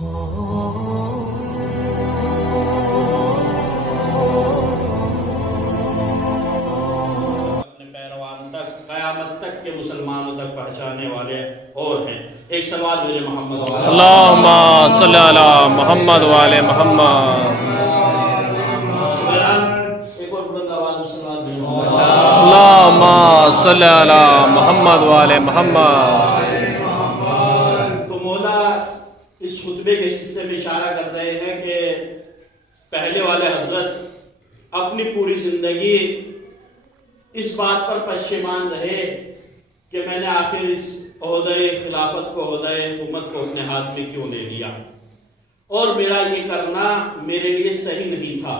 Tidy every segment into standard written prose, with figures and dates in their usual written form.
اپنے پیروان تک قیامت تک کے مسلمانوں تک پہنچانے والے اور ہیں. ایک سوال مجھے محمد اللہم صلی علی محمد وعلی محمد. ایک اور بلند آواز میں سلوات بھیجو. اللہم صلی علی محمد وعلی محمد. تو مولا اس خطبے کے حصے میں اشارہ کر رہے ہیں کہ پہلے والے حضرت اپنی پوری زندگی اس بات پر پشیمان رہے کہ میں نے آخر اس عہدہ خلافت کو، عہدہ حکومت کو اپنے ہاتھ میں کیوں لے لیا، اور میرا یہ کرنا میرے لیے صحیح نہیں تھا.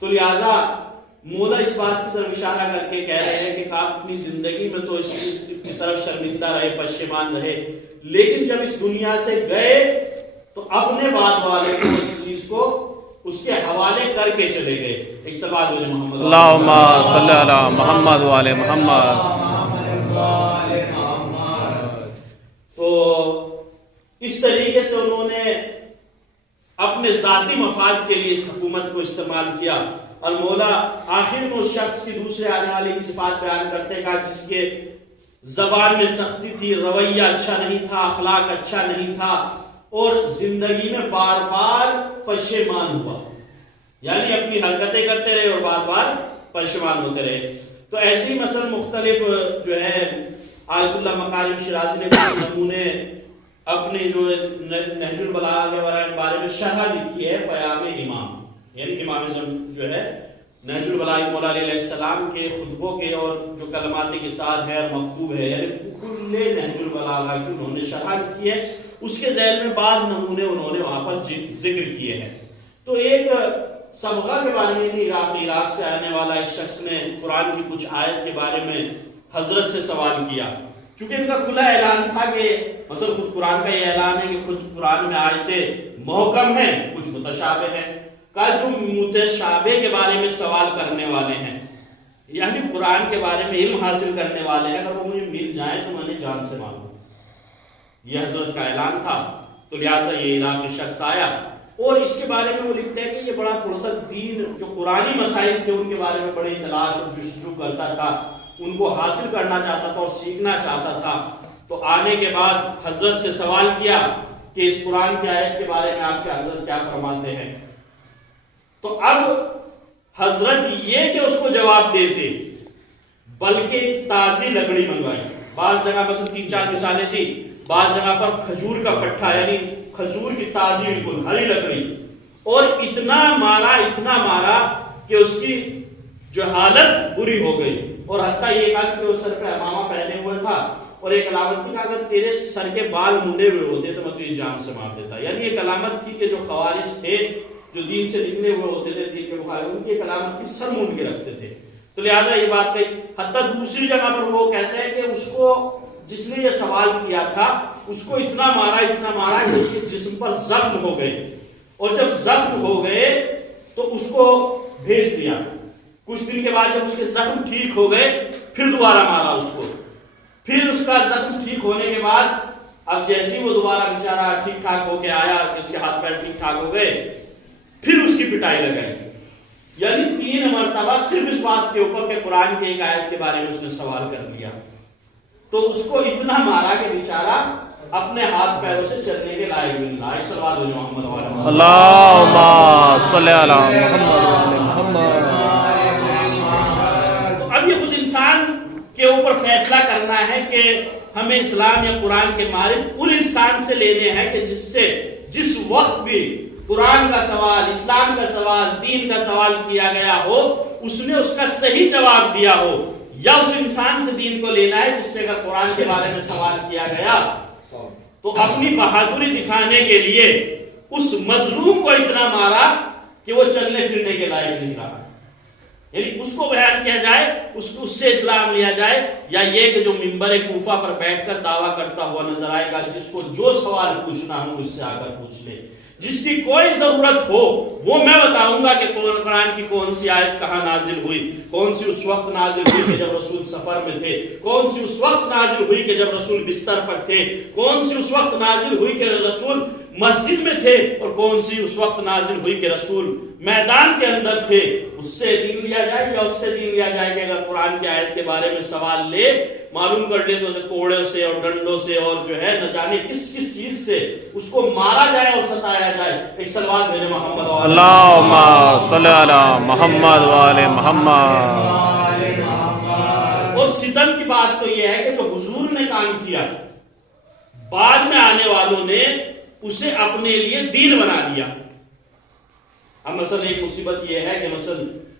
تو لہٰذا مولا اس بات کی طرف اشارہ کر کے کہہ رہے ہیں کہ آپ اپنی زندگی میں تو اس چیز کی طرف شرمندہ رہے، پشیمان رہے، لیکن جب اس دنیا سے گئے تو اپنے بعد والے کو اس چیز کو اس کے حوالے کر کے چلے گئے. ایک سوال مجھے محمد اللہم صلی علی محمد وعلی محمد. تو اس طریقے سے انہوں نے اپنے ذاتی مفاد کے لیے اس حکومت کو استعمال کیا. اور مولا آخر میں اس شخص کی دوسرے آنے والے کی صفات بیان کرتے ہیں جس کے زبان میں سختی تھی، رویہ اچھا نہیں تھا، اخلاق اچھا نہیں تھا، اور زندگی میں بار بار پشیمان ہوا، یعنی اپنی حرکتیں کرتے رہے اور بار بار پشیمان ہوتے رہے. تو ایسے ہی مثلا مختلف جو ہے آیت اللہ مکارم شیرازی نے نمونے اپنے جو نہج البلاغہ کے بارے میں شرح لکھی ہے پیام امام، یعنی امام اعظم جو ہے نہج البلاغہ مولا علیہ السلام کے خطبوں کے اور جو کلمات کے ساتھ ہے اور مکتوب ہے، یعنی کل نہج البلاغہ کی انہوں نے شرح لکھی ہے. اس کے ذیل میں بعض نمونے انہوں نے وہاں پر ذکر کیے ہیں. تو ایک صبغہ کے بارے میں عراق سے آنے والا ایک شخص نے قرآن کی کچھ آیت کے بارے میں حضرت سے سوال کیا، چونکہ ان کا کھلا اعلان تھا کہ مثلا خود قرآن کا یہ اعلان ہے کہ کچھ قرآن میں آیتیں محکم ہیں، کچھ متشابہ ہیں. کہا جو متشابہ کے بارے میں سوال کرنے والے ہیں، یعنی قرآن کے بارے میں علم حاصل کرنے والے ہیں، اگر وہ مجھے مل جائیں تو میں نے جان سے مانوں. یہ حضرت کا اعلان تھا. تو لہٰذا یہ عراقی شخص آیا اور اس کے بارے میں وہ لکھتے ہیں کہ یہ بڑا تھوڑا سا دین جو قرآنی مسائل تھے ان کے بارے میں بڑی تلاش اور جستجو کرتا تھا، ان کو حاصل کرنا چاہتا تھا اور سیکھنا چاہتا تھا. تو آنے کے بعد حضرت سے سوال کیا کہ اس قرآن کی آیت کے بارے میں آپ کے حضرت کیا فرماتے ہیں. تو اب حضرت یہ کہ اس کو جواب دیتے بلکہ ایک تازی لکڑی منگوائی. بعض جگہ بس 3-4 مثالیں تھی. بعض جگہ پر کھجور کا پٹھا، یعنی کھجور کی تازی بالکل ہری لکڑی، اور اتنا مارا کہ اس کی جو حالت بری ہو گئی. اور حتیٰ یہ کہا کہ وہ سر پہ امامہ پہنے ہوئے تھا اور ایک علامت تھی کہ اگر تیرے سر کے بال منڈے ہوئے ہوتے تو میں تجھے جان سے مار دیتا. یعنی ایک علامت تھی کہ جو خوارج تھے، جو دین سے نکلے ہوئے ہوتے تھے، دین کے مخالف، ان کی ایک علامت تھی سر مونڈ کے رکھتے تھے. تو لہٰذا یہ بات کہی. حتیٰ دوسری جگہ پر وہ کہتے ہیں کہ اس کو جس نے یہ سوال کیا تھا اس کو اتنا مارا کہ اس کے جسم پر زخم ہو گئے، اور جب زخم ہو گئے تو اس کو بھیج دیا. کچھ دن کے بعد جب اس کے زخم ٹھیک ہو گئے پھر دوبارہ مارا اس کو. پھر اس کا زخم ٹھیک ہونے کے بعد اب جیسے وہ دوبارہ بیچارہ ٹھیک ٹھاک ہو کے آیا، اس کے ہاتھ پیر ٹھیک ٹھاک ہو گئے، پھر اس کی پٹائی لگائی. یعنی 3 مرتبہ صرف اس بات کے اوپر کہ قرآن کی ایک آیت کے بارے میں اس نے سوال کر لیا. تو اس کو اتنا مارا کہ بیچارہ اپنے ہاتھ پیروں سے چلنے کے لائق بھی نہیں رہا. صلوات محمد اللہم صلی علی محمد وعلی محمد. اب یہ خود انسان کے اوپر فیصلہ کرنا ہے کہ ہمیں اسلام یا قرآن کے معرف ان انسان سے لینے ہیں کہ جس وقت بھی قرآن کا سوال، اسلام کا سوال، دین کا سوال کیا گیا ہو، اس نے اس کا صحیح جواب دیا ہو، یا اس انسان سے دین کو لینا ہے جس سے اگر قرآن کے بارے میں سوال کیا گیا تو اپنی بہادری دکھانے کے لیے اس مظلوم کو اتنا مارا کہ وہ چلنے پھرنے کے لائق نہیں رہا. یعنی اس کو بیان کیا جائے، اس سے اسلام لیا جائے، یا یہ کہ جو منبر کوفہ پر بیٹھ کر دعویٰ کرتا ہوا نظر آئے گا جس کو جو سوال پوچھنا ہو مجھ سے آ کر پوچھ لے، جس کی کوئی ضرورت ہو وہ میں بتاؤں گا کہ قرآن کی کون سی آیت کہاں نازل ہوئی، کون سی اس وقت نازل ہوئی کہ جب رسول سفر میں تھے، کون سی اس وقت نازل ہوئی کہ جب رسول بستر پر تھے، کون سی اس وقت نازل ہوئی کہ رسول مسجد میں تھے اور کون سی اس وقت نازل ہوئی کہ رسول میدان کے اندر تھے، اس سے دین لیا جائے یا اس سے دین لیا جائے کہ اگر قرآن کی آیت کے بارے میں سوال لے معلوم کر لے تو اسے کوڑے سے اور ڈنڈوں سے اور جو ہے نہ جانے کس کس چیز سے اس کو مارا جائے اور ستایا جائے۔ ایک صلوات بھیجے محمد اللہم صلی علی محمد وآل محمد۔ اور ستم کی بات تو یہ ہے کہ جو حضور نے کام کیا بعد میں آنے والوں نے اسے اپنے لیے دین بنا دیا۔ اب مثلا ایک مصیبت یہ ہے کہ مثلا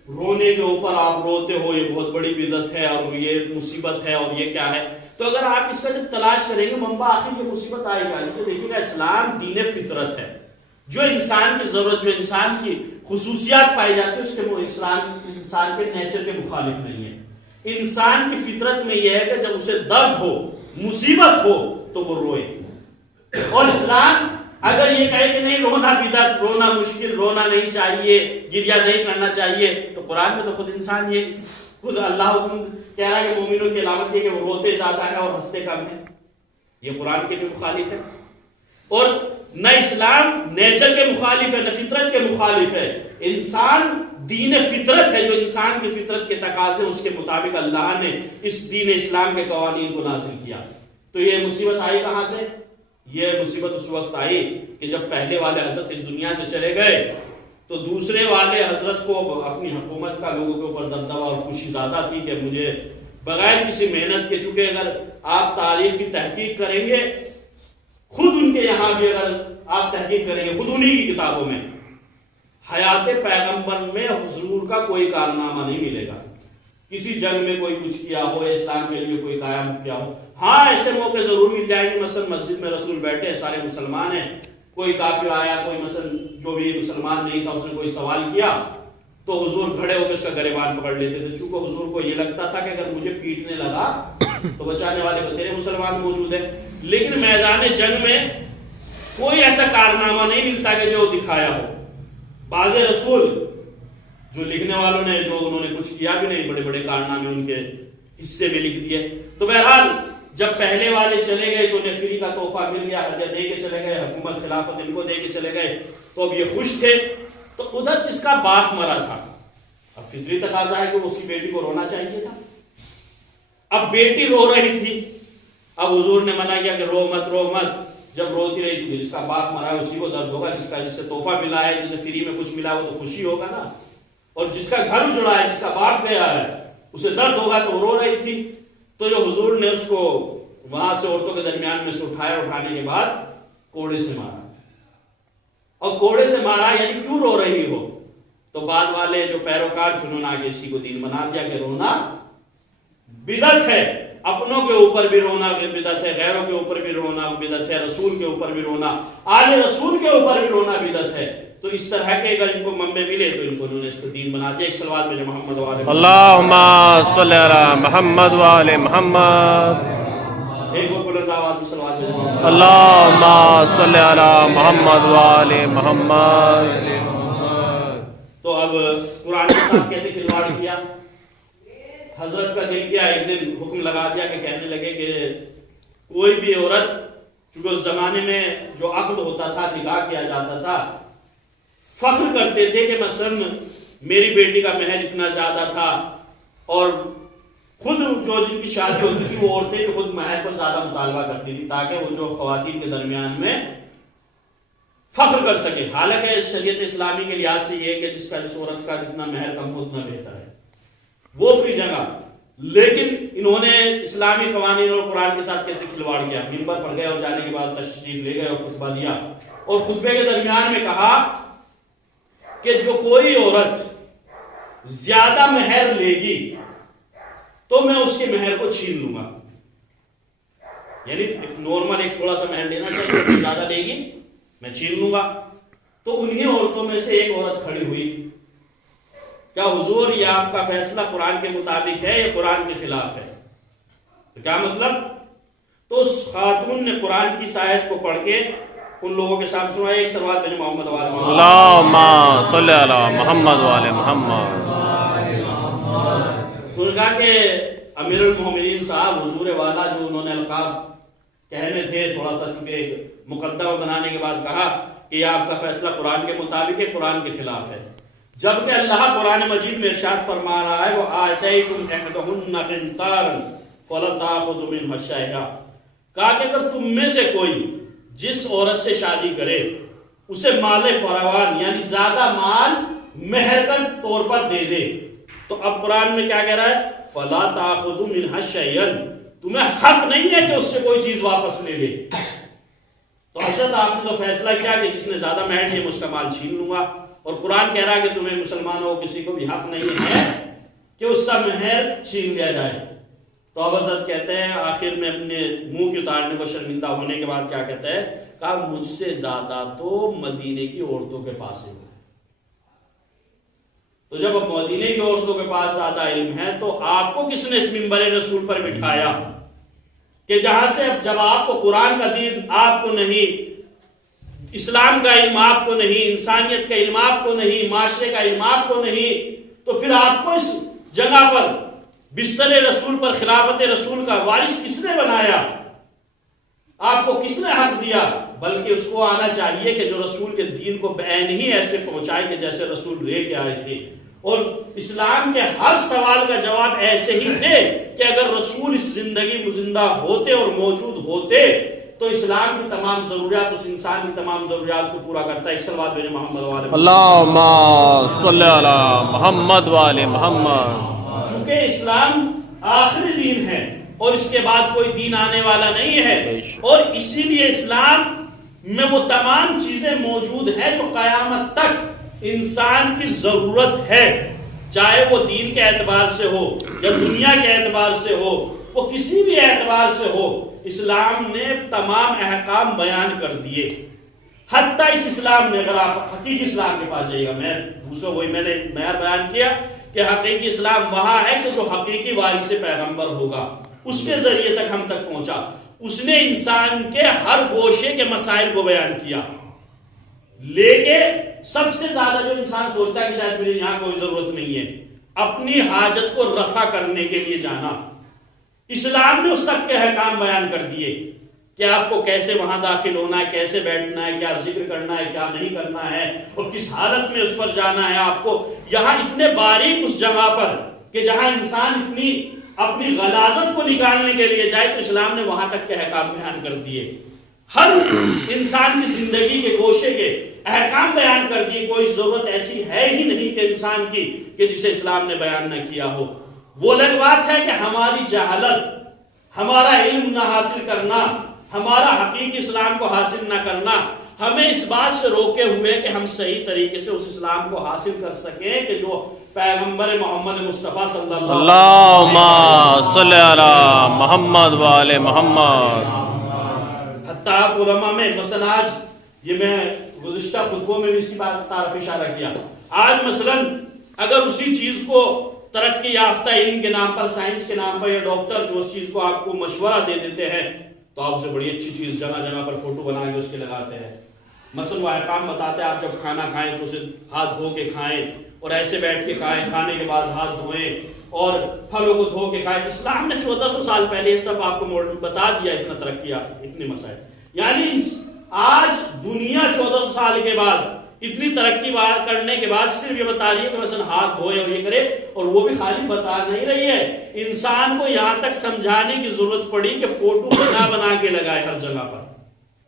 رونے کے اوپر آپ روتے ہو، یہ بہت بڑی بدعت ہے اور یہ مصیبت ہے اور یہ کیا ہے، تو اگر آپ اس کا جب تلاش کریں گے منبع آخر یہ مصیبت آئے گا تو دیکھیے گا اسلام دین فطرت ہے، جو انسان کی ضرورت، جو انسان کی خصوصیات پائی جاتی ہے اس کے وہ انسان کے نیچر کے مخالف نہیں ہے۔ انسان کی فطرت میں یہ ہے کہ جب اسے درد ہو، مصیبت ہو تو وہ روئے، اور اسلام اگر یہ کہے کہ نہیں رونا بدعت، رونا مشکل، رونا نہیں چاہیے، گریہ نہیں کرنا چاہیے، تو قرآن میں تو خود انسان یہ خود اللہ حکم کہہ رہا ہے کہ مومنوں کی علامت یہ کہ وہ روتے زیادہ ہے اور ہنستے کم ہے، یہ قرآن کے بھی مخالف ہے۔ اور نہ اسلام نیچر کے مخالف ہے نہ فطرت کے مخالف ہے، انسان دین فطرت ہے، جو انسان کی فطرت کے تقاضے اس کے مطابق اللہ نے اس دین اسلام کے قوانین کو نازل کیا۔ تو یہ مصیبت آئی کہاں سے؟ یہ مصیبت اس وقت آئی کہ جب پہلے والے حضرت اس دنیا سے چلے گئے تو دوسرے والے حضرت کو اپنی حکومت کا لوگوں کے اوپر دبدبہ اور خوشی زیادہ تھی کہ مجھے بغیر کسی محنت کے، چونکہ اگر آپ تاریخ کی تحقیق کریں گے خود ان کے یہاں بھی اگر آپ تحقیق کریں گے خود انہی کی کتابوں میں حیات پیغمبر میں حضور کا کوئی کارنامہ نہیں ملے گا، کسی جنگ میں کوئی کچھ کیا ہو، اسلام کے لیے کوئی قیام کیا ہو۔ ہاں ایسے موقع ضرور مل جائے گی، مثلا مسجد میں رسول بیٹھے سارے مسلمان ہیں، کوئی کافر آیا، کوئی مثلا جو بھی مسلمان نہیں تھا اس نے کوئی سوال کیا تو حضور کھڑے ہو کے اس کا گریبان پکڑ لیتے تھے، چونکہ حضور کو یہ لگتا تھا کہ اگر مجھے پیٹنے لگا تو بچانے والے بتیرے مسلمان موجود ہیں۔ لیکن میدان جنگ میں کوئی ایسا کارنامہ نہیں ملتا کہ جو دکھایا ہو۔ بعض رسول جو لکھنے والوں نے جو انہوں نے کچھ کیا بھی نہیں، بڑے بڑے کارنامے ان کے حصے میں لکھ دیے۔ تو بہرحال جب پہلے والے چلے گئے تو انہیں فری کا تحفہ مل گیا، ہدیہ دے کے چلے گئے، حکومت خلافت ان کو دے کے چلے گئے، تو اب یہ خوش تھے۔ تو ادھر جس کا باپ مرا تھا اب فطری تقاضا ہے کہ اس کی بیٹی کو رونا چاہیے تھا، اب بیٹی رو رہی تھی، اب حضور نے منع کیا کہ رو مت رو مت، جب روتی رہی چونکہ جس کا باپ مرا ہے اسی کو درد ہوگا، جس سے تحفہ ملا ہے، جسے فری میں کچھ ملا وہ تو خوشی ہوگا نا، اور جس کا گھر اجڑا ہے، جس کا باپ گیا ہے اسے درد ہوگا، تو رو رہی تھی۔ تو جو حضور نے اس کو وہاں سے عورتوں کے درمیان میں سے اٹھایا، اٹھانے کے بعد کوڑے سے مارا، اور کوڑے سے مارا یعنی کیوں رو رہی ہو؟ تو بعد والے جو پیروکار تھے انہوں نے آگے اسی کو دین بنا دیا کہ رونا بدعت ہے، اپنوں کے اوپر بھی رونا بدعت ہے، غیروں کے اوپر بھی رونا بدعت ہے، رسول کے اوپر بھی رونا، آل رسول کے اوپر بھی رونا بدعت ہے۔ تو اس طرح کے اگر ان کو منبع ملے تو ان کو انہوں نے اس کو دین بنا دیا۔ ایک صلوات میں محمد وآل اللہم صلی علی محمد وآل محمد۔ ایک وہ بلند آواز میں صلوات میں محمد اللہم صلی علی محمد وآل محمد۔ تو اب قرآن کے ساتھ کیسے کھلواڑ کیا؟ حضرت کا دل کیا، ایک دن حکم لگا دیا کہ کہنے لگے کہ کوئی بھی عورت، چونکہ اس زمانے میں جو عقد ہوتا تھا، نکاح کیا جاتا تھا، فخر کرتے تھے کہ مثلا میری بیٹی کا مہر اتنا زیادہ تھا، اور خود جو جن کی شادی ہوتی تھی وہ عورتیں جو خود مہر کو زیادہ مطالبہ کرتی تھی تاکہ وہ جو خواتین کے درمیان میں فخر کر سکے۔ حالانکہ شریعت اسلامی کے لحاظ سے یہ کہ جس عورت کا جتنا مہر کم ہو اتنا بہتر ہے، وہ اپنی جگہ، لیکن انہوں نے اسلامی قوانین اور قرآن کے ساتھ کیسے کھلواڑ کیا؟ منبر پر گئے اور جانے کے بعد تشریف لے گئے اور خطبہ دیا، اور خطبے کے درمیان میں کہا کہ جو کوئی عورت زیادہ مہر لے گی تو میں اس کے مہر کو چھین لوں گا، یعنی ایک نارمل ایک تھوڑا سا مہر لینا چاہیے، زیادہ لے گی میں چھین لوں گا۔ تو انہی عورتوں میں سے ایک عورت کھڑی ہوئی، کیا حضور یہ آپ کا فیصلہ قرآن کے مطابق ہے یا قرآن کے خلاف ہے؟ تو کیا مطلب؟ تو اس خاتون نے قرآن کی آیت کو پڑھ کے ان لوگوں کے سامنے سنایا۔ ایک صلوات بھیجو محمد وآل محمد۔ اللہم صلی علی محمد وآل محمد۔ انہوں نے کہا کہ امیر المومنین صاحب، حضور والا جو انہوں نے القاب کہنے تھے، تھوڑا سا چونکہ مقدمہ بنانے کے بعد کہا کہ یہ آپ کا فیصلہ قرآن کے مطابق ہے، قرآن کے خلاف ہے، جبکہ اللہ قرآن مجید میں ارشاد فرما رہا ہے وَآتَيْتُمْ إِحْدَاهُنَّ قِنْطَارًا فَلَا تَأْخُذُوا مِنْهُ شَيْئًا، کہا کہ اگر تم میں سے کوئی جس عورت سے شادی کرے اسے مال فراوان یعنی زیادہ مال مہر کے طور پر دے دے، تو اب قرآن میں کیا کہہ رہا ہے فَلَا تَأْخُذُوا مِنْهُ شَيْئًا، تمہیں حق نہیں ہے کہ اس سے کوئی چیز واپس لے لے۔ تو حضرت آپ نے تو فیصلہ کیا کہ جس نے زیادہ مہر دیا میں اس کا مال چھین لوں گا، اور قرآن کہہ رہا ہے کہ تمہیں مسلمانوں کو کسی کو بھی حق نہیں ہے کہ اس کا مہر چھین لیا جائے۔ تو اب حضرت کہتے ہیں آخر میں اپنے منہ کی اتارنے کو شرمندہ ہونے کے بعد کیا کہتا ہے، کہا مجھ سے زیادہ تو مدینے کی عورتوں کے پاس ہے۔ تو جب اب مدینے کی عورتوں کے پاس زیادہ علم ہے تو آپ کو کس نے اس منبر رسول پر بٹھایا کہ جہاں سے اب جب آپ کو قرآن کا دین آپ کو نہیں، اسلام کا علم آپ کو نہیں، انسانیت کا علم آپ کو نہیں، معاشرے کا علم آپ کو نہیں، تو پھر آپ کو اس جگہ پر بستر رسول پر خلافت رسول کا وارث کس نے بنایا؟ آپ کو کس نے حق دیا؟ بلکہ اس کو آنا چاہیے کہ جو رسول کے دین کو بعین ہی ایسے پہنچائے کہ جیسے رسول لے کے آئے تھے، اور اسلام کے ہر سوال کا جواب ایسے ہی تھے کہ اگر رسول اس زندگی میں زندہ ہوتے اور موجود ہوتے تو اسلام کی تمام ضروریات، اس انسان کی تمام ضروریات کو پورا کرتا ہے۔ ایک صلوات میرے محمد والے اللہم صلی علی محمد والے محمد۔ چونکہ اسلام آخری دین ہے اور اس کے بعد کوئی دین آنے والا نہیں ہے، اور اسی لیے اسلام میں وہ تمام چیزیں موجود ہیں جو قیامت تک انسان کی ضرورت ہے، چاہے وہ دین کے اعتبار سے ہو یا دنیا کے اعتبار سے ہو، وہ کسی بھی اعتبار سے ہو، اسلام نے تمام احکام بیان کر دیے۔ حتیٰ اس اسلام میں اگر آپ حقیقی اسلام کے پاس جائیے گا، میں دوسروں وہی میں نے بیان کیا کہ حقیقی اسلام وہاں ہے کہ جو حقیقی وارث پیغمبر ہوگا اس کے ذریعے تک ہم تک پہنچا، اس نے انسان کے ہر گوشے کے مسائل کو بیان کیا۔ لیکن سب سے زیادہ جو انسان سوچتا ہے کہ شاید میرے یہاں کوئی ضرورت نہیں ہے، اپنی حاجت کو رفع کرنے کے لیے جانا، اسلام نے اس تک کے احکام بیان کر دیے کہ آپ کو کیسے وہاں داخل ہونا ہے، کیسے بیٹھنا ہے، کیا ذکر کرنا ہے، کیا نہیں کرنا ہے، اور کس حالت میں اس پر جانا ہے آپ کو۔ یہاں اتنے باریک اس جگہ پر کہ جہاں انسان اتنی اپنی غلاظت کو نکالنے کے لیے جائے تو اسلام نے وہاں تک کے احکام بیان کر دیے، ہر انسان کی زندگی کے گوشے کے احکام بیان کر دیے۔ کوئی ضرورت ایسی ہے ہی نہیں کہ انسان کی کہ جسے اسلام نے بیان نہ کیا ہو۔ وہ الگ بات ہے کہ ہماری جہالت، ہمارا علم نہ حاصل کرنا، ہمارا حقیقی اسلام کو حاصل نہ کرنا ہمیں اس بات سے روکے ہوئے کہ ہم صحیح طریقے سے اس اسلام کو حاصل کر سکیں کہ جو پیغمبر محمد مصطفیٰ صلی اللہ اللہم صلی علی محمد والے محمد۔ حتیٰ علماء میں مثلا آج یہ میں گزشتہ خطبوں میں بھی اسی بات طرف اشارہ کیا، آج مثلا اگر اسی چیز کو ترقی یافتہ علم کے نام پر، سائنس کے نام پر، یا ڈاکٹر جو اس چیز کو آپ کو مشورہ دے دیتے ہیں تو آپ سے بڑی اچھی چیز جگہ جگہ پر فوٹو بنا کے اس کے لگاتے ہیں۔ مثلا وہ احکام بتاتے ہیں آپ جب کھانا کھائیں تو اسے ہاتھ دھو کے کھائیں، اور ایسے بیٹھ کے کھائیں، کھانے کے بعد ہاتھ دھوئیں، اور پھلوں کو دھو کے کھائیں۔ اسلام نے 1400 سال پہلے یہ سب آپ کو بتا دیا، اتنا ترقی یافتہ اتنے مسائل۔ یعنی آج دنیا 1400 سال کے بعد اتنی ترقی کرنے کے بعد صرف یہ بتا رہی ہے کہ مثلا ہاتھ دھوئے اور یہ کرے، اور وہ بھی خالی بتا نہیں رہی ہے، انسان کو یہاں تک سمجھانے کی ضرورت پڑی کہ فوٹو بنا کے لگائے ہر جگہ پر۔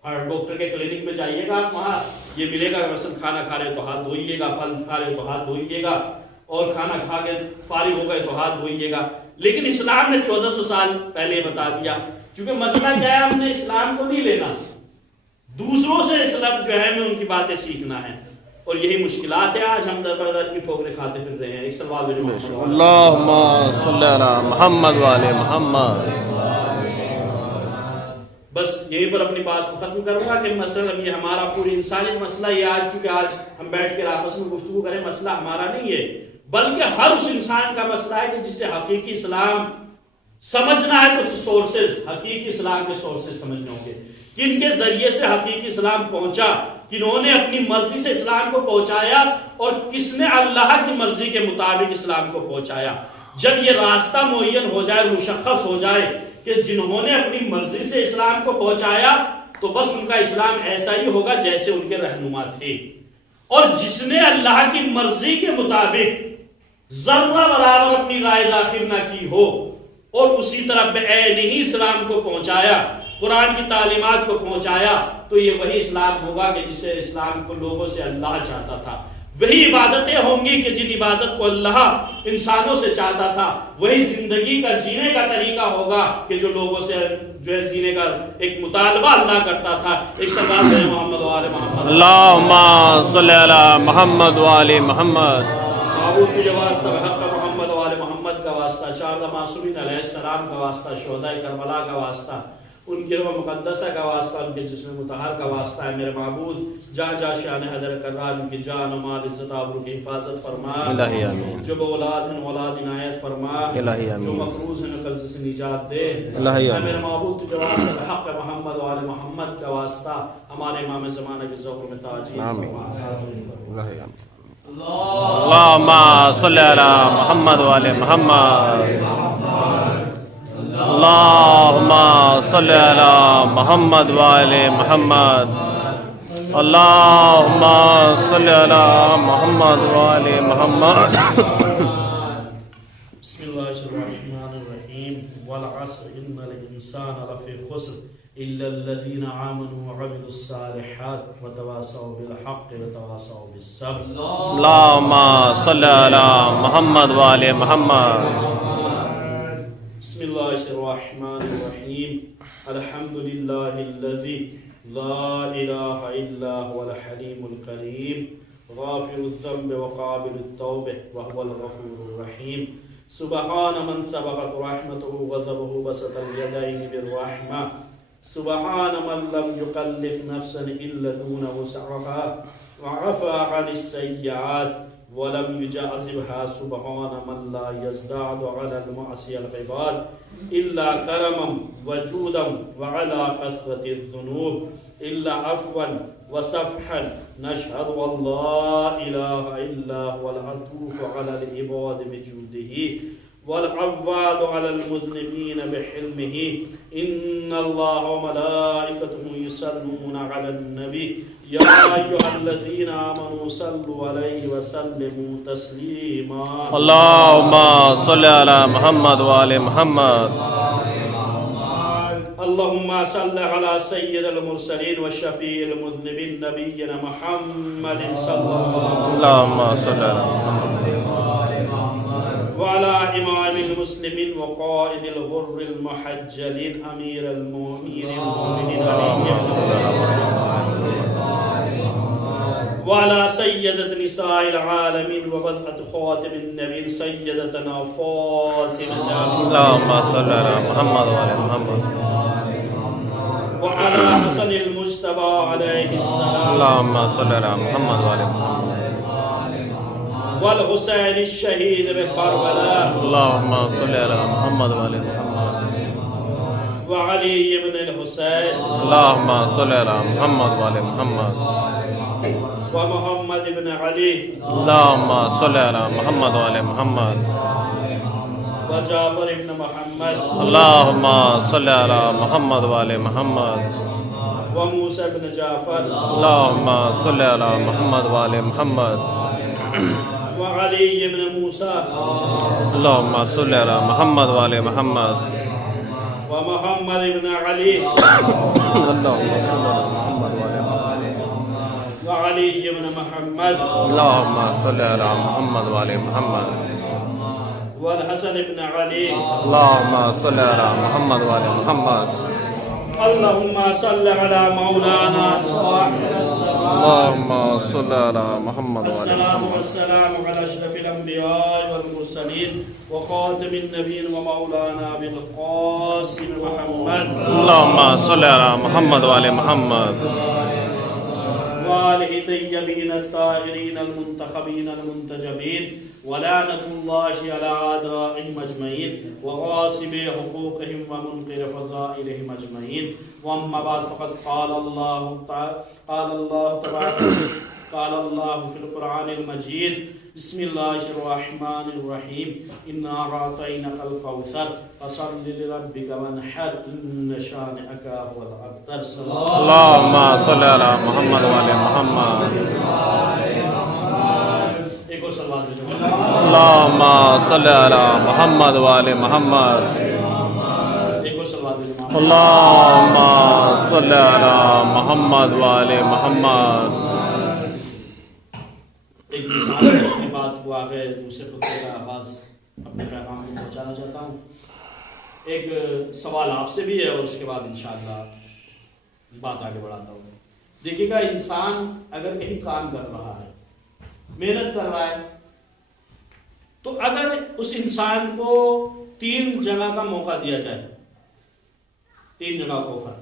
ہر ڈاکٹر کے کلینک میں جائیے گا آپ، وہاں یہ ملے گا مثلا کھانا کھا رہے تو ہاتھ دھوئیے گا، پھل کھا رہے تو ہاتھ دھوئیے گا، اور کھانا کھا کے فارغ ہو گئے تو ہاتھ دھوئیے گا۔ لیکن اسلام نے 1400 سال پہلے بتا دیا، کیونکہ مسئلہ کیا ہے، ہم نے اسلام کو نہیں لینا، دوسروں سے اسلام جو ہے ہمیں ان کی باتیں سیکھنا ہے، اور یہی مشکلات ہے۔ آج ہم در بدر کی ٹھوکریں کھاتے پھر رہے ہیں۔ ایک سوال میرے محمد اللہم صلی علی محمد والے محمد۔ بس یہیں پر اپنی بات کو ختم کروں گا کہ مثلا یہ ہمارا پوری انسانیت مسئلہ یہ آج چونکہ آج ہم بیٹھ کر آپس میں گفتگو کریں، مسئلہ ہمارا نہیں ہے بلکہ ہر اس انسان کا مسئلہ ہے کہ جسے حقیقی اسلام سمجھنا ہے تو سورسز، حقیقی اسلام کے سورسز سمجھنے ہوں گے، کن کے ذریعے سے حقیقی اسلام پہنچا، کنہوں نے اپنی مرضی سے اسلام کو پہنچایا، اور کس نے اللہ کی مرضی کے مطابق اسلام کو پہنچایا۔ جب یہ راستہ معین ہو جائے، مشخص ہو جائے کہ جنہوں نے اپنی مرضی سے اسلام کو پہنچایا تو بس ان کا اسلام ایسا ہی ہوگا جیسے ان کے رہنما تھے. اور جس نے اللہ کی مرضی کے مطابق ذرہ برابر اپنی رائے داخل نہ کی ہو اور اسی طرح بعین ہی اسلام کو پہنچایا، قرآن کی تعلیمات کو پہنچایا، تو یہ وہی اسلام ہوگا کہ جسے اسلام کو لوگوں سے اللہ چاہتا تھا. وہی عبادتیں ہوں گی کہ جن عبادت کو اللہ انسانوں سے چاہتا تھا. وہی زندگی کا جینے کا طریقہ ہوگا کہ جو لوگوں سے جو ہے جینے کا ایک مطالبہ اللہ کرتا تھا. ایک سوال ہے محمد وآل محمد. اللہم صلی علی محمد وآل محمد. معبود کی واسطہ حق محمد وآل محمد کا واسطہ، چار معصومین علیہ السلام کا واسطہ، شہداء کربلا کا واسطہ، ان کی روح مقدسہ کا واسطہ، ان کے جسم مطہر کا واسطہ ہے. میرے معبود جان جا شان حیدر کرار، ان کی جان و مال عزت آبرو کی حفاظت فرما. الہی آمین. جو اولاد ہیں اولاد عنایت فرما. الہی آمین. جو مقروض ہیں قرض سے نجات دے. الہی آمین. میرے معبود تجھے واسطہ حق محمد وآل محمد کا واسطہ ہمارے امام زمانہ کے ظہور میں تاجیل فرما. الہی آمین. اللہم صلی علی محمد وآل محمد. اللہم صلی علی محمد وآل محمد. اللہم صلی علی محمد وآل محمد. بسم اللہ الرحمن الرحیم. والعصر ان الانسان لفی خسر الا الذین آمنوا وعملوا الصالحات وتواصوا بالحق وتواصوا بالصبر. اللہم صلی علی محمد وآل محمد. بسم اللہ الرحمن الرحیم. الحمد للہ الذی لا الہ الا هو الحلیم الکریم غافر الذنب وقابل التوب وهو الغفور الرحیم. سبحان من سبقت رحمته وغضبه بسط اليدين بالرحمة. سبحان من لم يكلف نفسا إلا دون وسعها وعفى عن السيئات ولم يجازبها. سبحان من لا يزداد على المعصية العباد إلا كرما وجودا وعلى كثرة الذنوب إلا عفوا وصفحا. نشهد أن لا إله إلا هو العطوف على العباد بجوده والعواد على المذنبين بحلمه. إن الله وملائكته يصلون على النبي يا أيها الذين آمنوا صلوا عليه وسلموا تسليما. اللہم صلی علی محمد وآل محمد. اللهم صل على سيد المرسلين وشفيع المذنبين نبينا محمد صلى الله عليه وسلم. اللہم صلی علی محمد وعلى إمام المسلمين وقائد الغر المحجلين أمير المؤمنين وعلى سيدة نساء العالمين وبذعة خاتم النبي سيدتنا فاطمة. اللہم صلی علی محمد وآل محمد. وعلى حسن المجتبى عليه السلام. اللہم صلی علی محمد وآل محمد. والحسين الشهيد بكربلاء. اللہم صلی علی محمد وآل محمد. وعلي بن الحسين. اللہم صلی علی محمد وآل محمد. ومحمد بن علي. اللہم صلی علی محمد وآل محمد. وجعفر بن محمد. اللہم صلی علی محمد وآل محمد. وموسى بن جعفر. اللہم صلی علی محمد وآل محمد. وعلي بن موسى. اللہم صلی علی محمد وآل محمد. ومحمد بن علي. اللہم صلی علی محمد وآل محمد. وعلي بن محمد. اللہم صلی علی محمد وآل محمد. والحسن بن علي. اللہم صلی علی محمد وآل محمد. اللهم صل على مولانا صاحب الزمان. اللہم صلی علی محمد وآل السلام محمد. والسلام على اشرف الانبياء والمرسلين وخاتم النبيين ومولانا بالقاسم محمد. اللہم صلی علی محمد وآل محمد. وآله طيبين الطاهرين المنتخبين المنتجبين ولعنة الله على أعدائهم أجمعين وغاصبي حقوقهم ومنقر فضائلهم أجمعين. وأما بعد فقد قال الله تبارك قال الله في القرآن المجيد بسم اللہ الرحمن الرحیم انا اعطیناک الکوثر فصل لربک وانحر ان شانئک هو الابتر. اللهم صل على محمد وعلى محمد. ایک اور صلوات بھیجو. اللهم صل على محمد وعلى محمد. ایک اور صلوات بھیجو. اللهم صل على محمد وعلى محمد. ایک مثال سے اپنی بات کو آگے دوسرے خطبے کا آغاز اپنے پیغام میں پہنچانا چاہتا ہوں. ایک سوال آپ سے بھی ہے اور اس کے بعد انشاءاللہ بات آگے بڑھاتا ہوں. دیکھیے گا انسان اگر کہیں کام کر رہا ہے محنت کر رہا ہے تو اگر اس انسان کو 3 جگہ کا موقع دیا جائے 3 جگہ کا آفر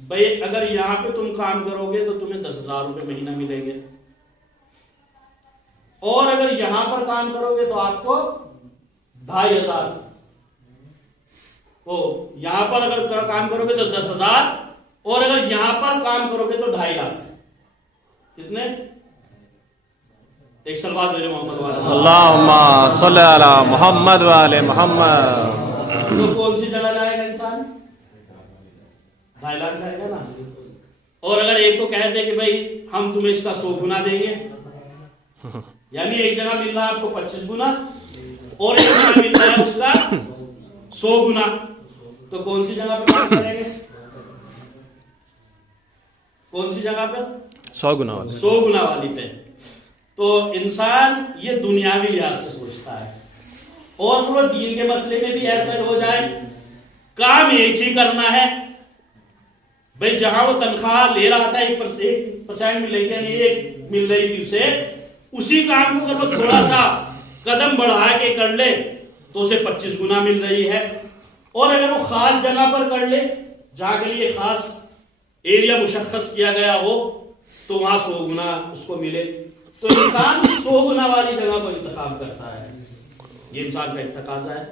بھائی اگر یہاں پہ تم کام کرو گے تو تمہیں 10,000 روپے مہینہ ملیں گے اور اگر یہاں پر کام کرو گے تو آپ کو 2,500 یہاں پر اگر کام کرو گے تو 10,000 اور اگر یہاں پر کام کرو گے تو 2.5 لاکھ. کتنے؟ ایک صلوات بھیجو محمد والے. اللهم صل على محمد وعلى محمد. تو کون سی جگہ جائے گا انسان؟ 2.5 لاکھ جائے گا نا. اور اگر ایک کو کہہ دے کہ بھائی ہم تمہیں اس کا 100 گنا دیں گے یعنی ایک جگہ مل رہا ہے آپ کو 25 گنا اور ایک جگہ مل رہا ہے اس کا 100 گنا تو کون سی جگہ پہ کام کریں گے؟ کون سی جگہ پہ؟ 100 گنا والی. 100 گنا والی پہ. تو انسان یہ دنیاوی لحاظ سے سوچتا ہے اور وہ دین کے مسئلے میں بھی ایسا ہو جائے کام ایک ہی کرنا ہے بھائی جہاں وہ تنخواہ لے رہا تھا 1% مل رہی تھی یعنی 1 مل رہی تھی اسے اسی کام کو اگر وہ تھوڑا سا قدم بڑھا کے کر لے تو اسے 25 گنا مل رہی ہے اور اگر وہ خاص جگہ پر کر لے جہاں کے لیے خاص ایریا مشخص کیا گیا ہو تو وہاں 100 گنا اس کو ملے. تو انسان 100 گنا والی جگہ کو انتخاب کرتا ہے. یہ انسان کا ایک تقاضا ہے.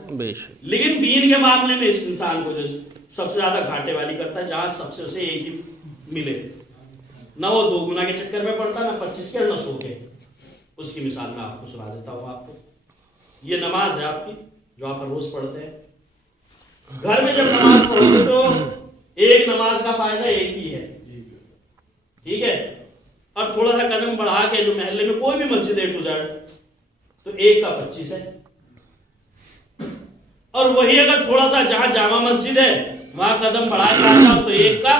لیکن دین کے معاملے میں اس انسان کو جو سب سے زیادہ گھاٹے والی کرتا ہے جہاں سب سے اسے ایک ہی ملے نہ وہ 2 گنا کے چکر میں پڑتا نہ 25 کے اور نہ 100 کے. اس کی مثال میں آپ کو سنا دیتا ہوں. آپ کو یہ نماز ہے آپ کی جو آپ روز پڑھتے ہیں. گھر میں جب نماز پڑھو گے تو ایک نماز کا فائدہ ایک ہی ہے ٹھیک ہے اور تھوڑا سا قدم بڑھا کے جو محلے میں کوئی بھی مسجد ہے گزر تو ایک کا 25 ہے اور وہی اگر تھوڑا سا جہاں جامع مسجد ہے وہاں قدم بڑھا کے آتا ہوں تو ایک کا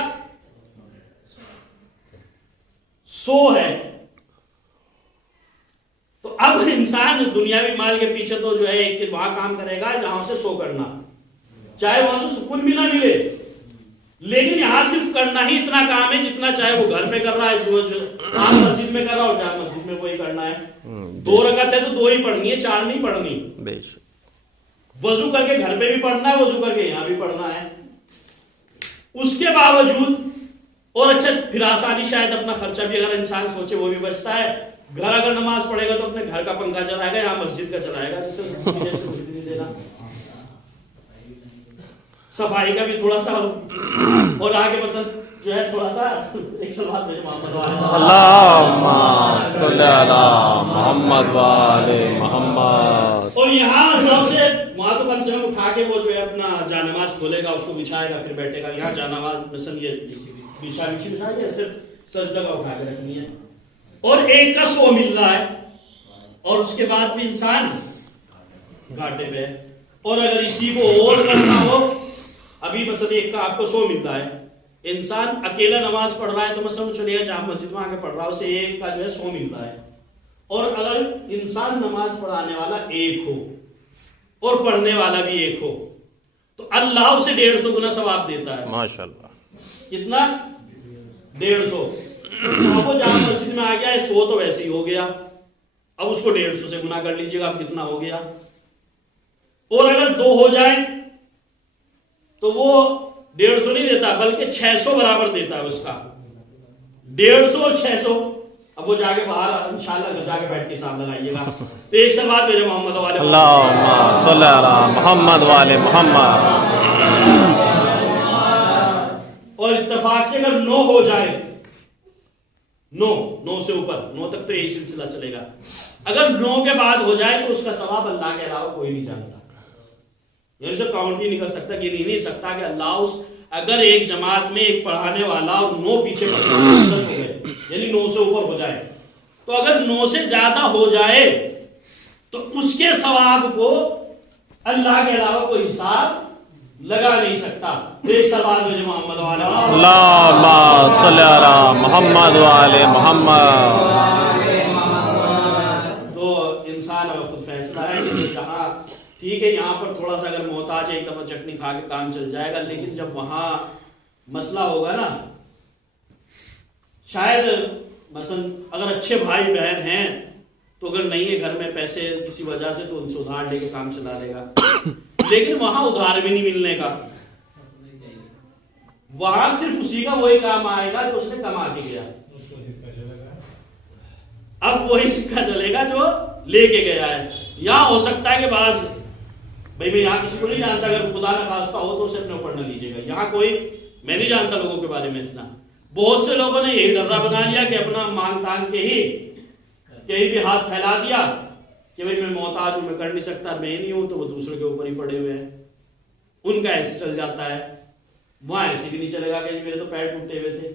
100 ہے. تو اب انسان دنیاوی مال کے پیچھے تو جو ہے کہ وہاں کام کرے گا جہاں سے 100 کرنا چاہے وہاں سے سکون بھی نہ ملے لیکن یہاں صرف کرنا ہی اتنا کام ہے جتنا چاہے وہ گھر میں کر رہا ہے جو عام مسجد میں کر رہا ہو جامع مسجد میں وہی کرنا ہے. 2 رکعت ہے تو 2 ہی پڑھنی ہے 4 نہیں پڑھنی. وضو کر کے گھر پہ بھی پڑھنا ہے وضو کر کے یہاں بھی پڑھنا ہے. اس کے باوجود اور اچھا پھر آسانی شاید اپنا خرچہ بھی اگر انسان سوچے وہ بھی بچتا ہے. گھر اگر نماز پڑھے گا تو اپنے گھر کا پنکھا چلائے گا یہاں مسجد کا چلائے گا جس سے صفائی کا بھی تھوڑا سا اور آگے پسند جو ہے تھوڑا سا ایک صلوات بھیجو محمد والے. اللهم صل على محمد وعلى محمد. اور یہاں سے وہاں تو کم سے کم اٹھا کے وہ جو ہے اپنا جانماز کھولے گا اس کو بچھائے گا پھر بیٹھے گا. یہاں جانماز مثلا یہ بچھائے گا صرف سجدہ کا اٹھا کے رکھنی ہے اور ایک کا 100 مل رہا ہے اور اس کے بعد بھی انسان گھاٹے پہ ہے. اور اگر اسی کو اور کرنا ہو ابھی مثلا ایک کا آپ کو 100 مل رہا ہے انسان اکیلا نماز پڑھ رہا ہے تو مثلا چلیے جہاں مسجد میں آ کے پڑھ رہا ہے اسے ایک کا جو ہے 100 مل رہا ہے. اور اگر انسان نماز پڑھانے والا ایک ہو اور پڑھنے والا بھی ایک ہو تو اللہ اسے 150 گنا ثواب دیتا ہے. ماشاءاللہ. کتنا؟ 150. اب وہ جہاں مسجد میں آ گیا ہے 100 تو ویسے ہی ہو گیا اب اس کو 150 سے گنا کر لیجیے گا اب کتنا ہو گیا. اور اگر 2 ہو جائیں تو وہ 150 نہیں دیتا بلکہ 600 برابر دیتا ہے اس کا. 150 اور 600. اب وہ جا کے باہر انشاءاللہ جا کے بیٹھ کے سامنے لائیے گا. تو ایک سب بات میرے محمد والے اللهم صل على محمد وعلى محمد. اور اتفاق سے اگر 9 ہو جائے 9 سے اوپر 9 تک تو یہی سلسلہ چلے گا. اگر 9 کے بعد ہو جائے تو اس کا ثواب اللہ کے علاوہ کوئی نہیں جانتا. یہ اسے کاؤنٹ ہی نہیں کر سکتا، کہ نہیں سکتا کہ اللہ اگر ایک جماعت میں ایک پڑھانے والا اور 9 پیچھے 10 ہو گئے، یعنی 9 سے اوپر ہو جائے، تو اگر 9 سے زیادہ ہو جائے تو اس کے ثواب کو اللہ کے علاوہ کوئی حساب لگا نہیں سکتا. ایک سوال مجھے محمد والے اللہم صلی علی محمد وعلی محمد. تو انسان اب خود فیصلہ ہے کہ جہاں ٹھیک ہے یہاں پر تھوڑا سا اگر محتاج ایک دفعہ چٹنی کھا کے کام چل جائے گا، لیکن جب وہاں مسئلہ ہوگا نا، شاید مثلا اگر اچھے بھائی بہن ہیں تو اگر نہیں ہے گھر میں پیسے کسی وجہ سے تو ان سے ادھار لے کے کام چلا لے گا، لیکن وہاں ادھار بھی نہیں ملنے کا. وہاں صرف اسی کا وہی کام آئے گا جو اس نے کما کے گیا. اب وہی سکہ چلے گا جو لے کے گیا ہے. یہاں ہو سکتا ہے کہ بعض بھائی میں یہاں کسی کو نہیں جانتا، اگر خدا نہ خواستہ ہو تو اسے اپنے اوپر نہ لیجیے گا. یہاں کوئی میں نہیں جانتا لوگوں کے بارے میں اتنا. بہت سے لوگوں نے یہی ڈرا بنا لیا کہ اپنا مانگ تانگ کے ہی کہیں بھی ہاتھ پھیلا دیا کہ بھائی میں محتاج ہوں، میں کر نہیں سکتا، میں نہیں ہوں، تو وہ دوسروں کے اوپر ہی پڑے ہوئے ہیں. ان کا ایسے چل جاتا ہے. وہاں ایسے بھی نہیں چلے گا کہ میرے تو پیر ٹوٹے ہوئے تھے،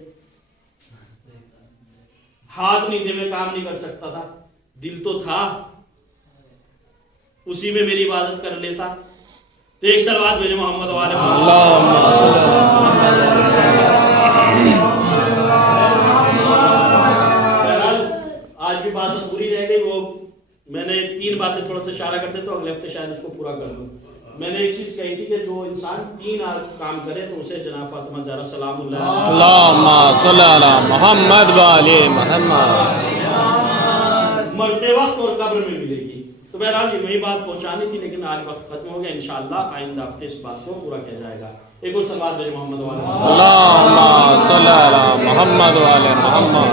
ہاتھ نہیں تھے، میں کام نہیں کر سکتا تھا، دل تو تھا، اسی میں میری عبادت کر لیتا. تو ایک صلوات بھیجو محمد والے آج کی بات پوری رہ گئی. وہ میں نے 3 باتیں تھوڑا سا اشارہ کرتے تو اگلے ہفتے شاید اس کو پورا کر دوں. میں نے ایک چیز کہی تھی کہ جو انسان 3 کام کرے تو اسے جناب فاطمہ زہرا سلام اللہ اللہم صلی علی محمد وعلی محمد مرتے وقت اور قبر میں ملے گی. تو بہرحال یہ وہی بات پہنچانی تھی، لیکن آج وقت ختم ہو گیا. انشاءاللہ آئندہ ہفتے اس بات کو پورا کیا جائے گا. ایک اور سلوات بھیجو محمد والے اللہم صلی علی محمد وعلی محمد.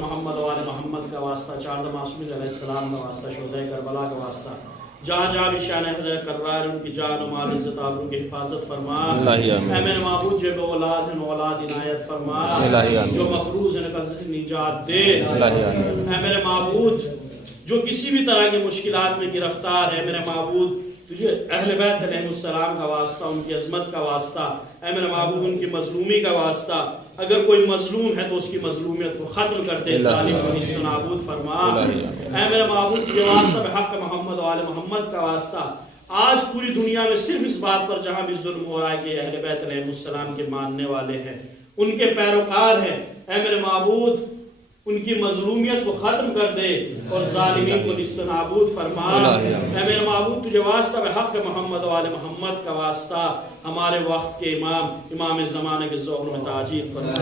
محمد والے محمد کا واسطہ، 4 معصومین علیہ السلام کا واسطہ، شہدائے کربلا کا واسطہ، جہاں جہاں بھی شان حضرت کرار ان کی جان و مال عزت آبرو کی حفاظت فرما. اے میرے معبود جو اولاد ہیں اولاد عنایت فرما، جو مقروض ہیں قرض سے نجات دے. اے میرے معبود جو کسی بھی طرح کی مشکلات میں گرفتار ہے، میرے معبود تجھے اہل بیت علیہ السلام کا واسطہ، ان کی عظمت کا واسطہ، اے میرے معبود ان کی مظلومی کا واسطہ، اگر کوئی مظلوم ہے تو اس کی مظلومیت کو ختم کر دے، ظالم کو نیست و نابود فرما. اے میرے معبود تجھے واسطہ بحق محمد و آل محمد کا واسطہ، آج پوری دنیا میں صرف اس بات پر جہاں بھی ظلم ہو رہا ہے کہ اہل بیت علیہ السلام کے ماننے والے ہیں، ان کے پیروکار ہیں، اے میرے معبود ان کی مظلومیت کو ختم کر دے اور ظالمین کو نیست و نابود فرما. اے میرے معبود تجھے واسطہ بحق محمد و آل محمد کا واسطہ ہمارے وقت کے امام زمانے کے ظہور میں تاجیل فرما.